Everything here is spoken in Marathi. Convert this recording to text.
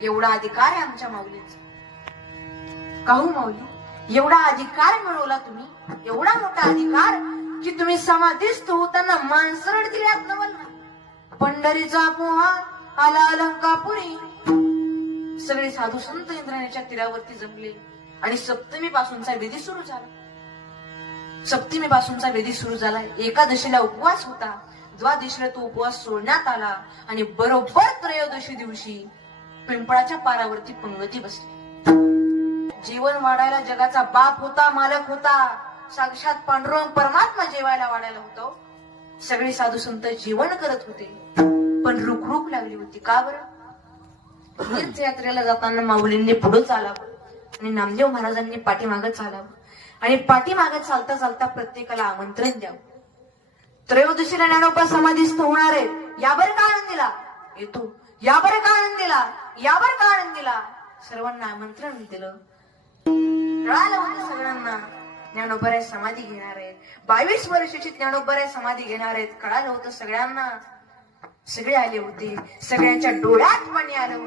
एवढा अधिकार आहे आमच्या माऊलीचा. काहू माऊली, एवढा अधिकार मिळवला तुम्ही, एवढा मोठा अधिकार की तुम्ही समाधीस्थ होताना माणसं रडतील यातनं पंढरीचा पोहा आला अलंकापुरी. सगळे साधू संत इंद्रायणीच्या तीरावरती जमले आणि सप्तमी पासूनचा विधी सुरू झाला. सप्तमी पासूनचा विधी सुरू झाला. एकादशीला उपवास होता, द्वादशीला तो उपवास सोडण्यात आला आणि बरोबर त्रयोदशी दिवशी पिंपळाच्या पारावरती पंगती बसली. जेवण वाढायला जगाचा बाप होता, मालक होता, साक्षात पांडुरंग परमात्मा जेवायला वाढायला होतो. सगळे साधू संत जेवण करत होते, पण रुखरुख लागली होती. का बरं? तीर्थयात्रेला जाताना माऊलींनी पुढे चालावं आणि नामदेव महाराजांनी पाठीमागं चालावं आणि पाठीमागं चालता चालता प्रत्येकाला आमंत्रण द्यावं. त्रयोदशीला ज्ञानोबा समाधीस्थ होणार आहे, यावर का आनंद दिला येतो, यावर का आनंद दिला, यावर का आनंद दिला. सर्वांना आमंत्रण दिलं. कळालं होतं सगळ्यांना ज्ञानोबराय समाधी घेणार आहेत. 22 वर्षाची ज्ञानोबराय समाधी घेणार आहेत. कळालं होतं सगळ्यांना. सगळे आले होते, सगळ्यांच्या डोळ्यात पाणी आलं होतं.